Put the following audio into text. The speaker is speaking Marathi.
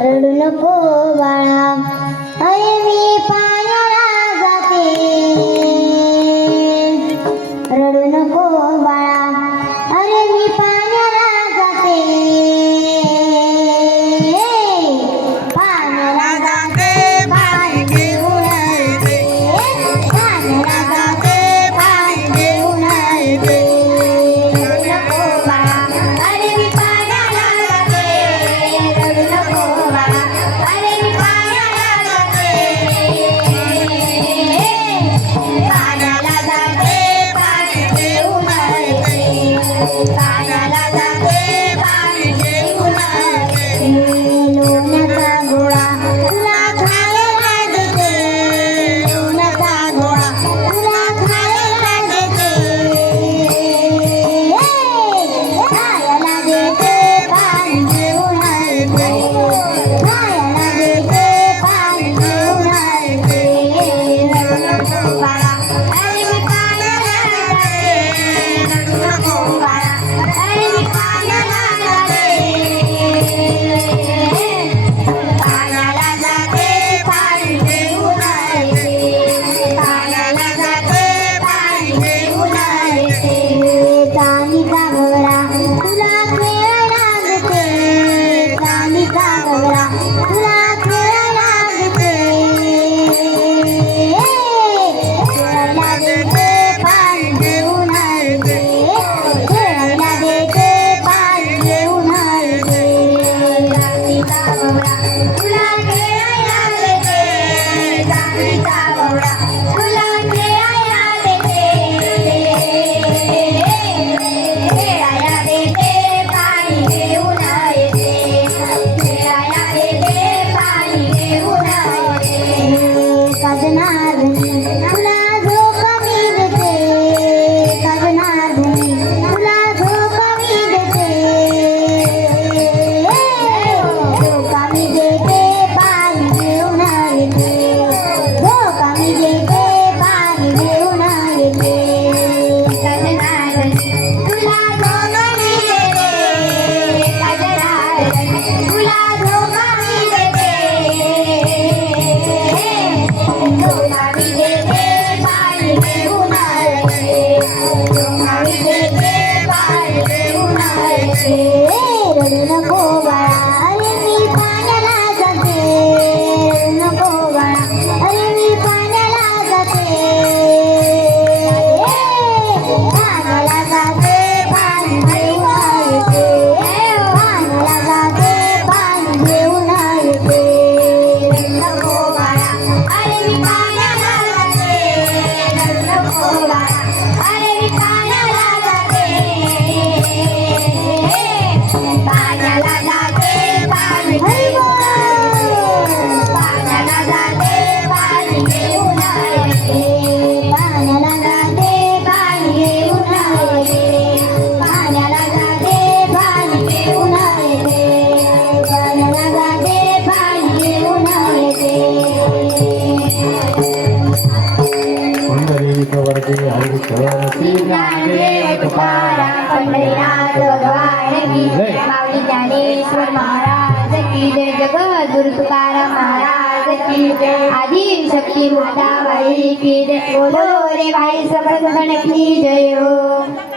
रडू नको बाळा अरे मी पाण्याला जाते रडू नको बाळा अरे मी पाण्याला जाते पाण्याला जाते पाणी घेऊन येते पाण्याला जाते पाणी घेऊन येते रडू नको बाळा अरे मी पाण्याला जाते रडू नको बाळा अरे मी पाण्याला जाते पाण्याला जाते पाणी घेऊन येते पाण्याला जाते पाणी घेऊन येते लोण्याचा गोळा तुला खायला देते लोण्याचा गोळा तुला खायला देते खायला देते पाणी घेऊन येते खायला देते पाणी घेऊन येते रडू नको बाळा अरे मी पाण्याला जाते रडू नको बाळा अरे मी पाण्याला जाते पाण्याला जाते पाणी घेऊन येते पाण्याला जाते पाणी घेऊन येते चांदीचा घोडा तुला खेळायला देते चांदीचा घोडा तुला खेळायला देते खेळायला देते पाणी घेऊन येते खेळायला देते पाणी घेऊन येते चांदीचा घोडा तुला खेळायला देते चांदीचा घोडा तुला खेळायला देते खेळायला देते पाणी घेऊन येते खेळायला देते पाणी घेऊन येते काजनाधनी तुला झोप मी देते काजनाधनी तुला झोप मी देते झोप मी देते पाणी घेऊन येते झोप मी देते पाणी घेऊन येते काजनाधनी तुला झोप मी देते काजनाधनी तुला झोप मी देते झोप मी देते पाणी घेऊन येते झोप मी देते पाणी घेऊन येते रडू नको बाळा अरे मी पाण्याला जाते रडू नको बाळा अरे मी पाण्याला जाते पाण्याला जाते पाणी घेऊन येते पाण्याला जाते पाणी घेऊन येते रडू नको बाळा अरे मी पाण्याला जाते रडू नको बाळा अरे मी पाण्याला जाते पाण्याला जाते पाणी घेऊन पाण्याला जाते पाणी घेऊन येते पाण्याला जाते पाणी घेऊन येते पाण्याला जाते पाणी घेऊन येते पाण्याला जाते पाणी घेऊन येते पुंडरीकवरती हरिचरण श्री ज्ञानदेव तुकाराम पंढरीनाथ भगवान की जय माऊली ज्ञानेश्वर महाराज की जय जगद्गुरु तुकाराम महाराज की जय आदि शक्ती माताबाई की जय बोलो रे भाई समर्थ की जय हो।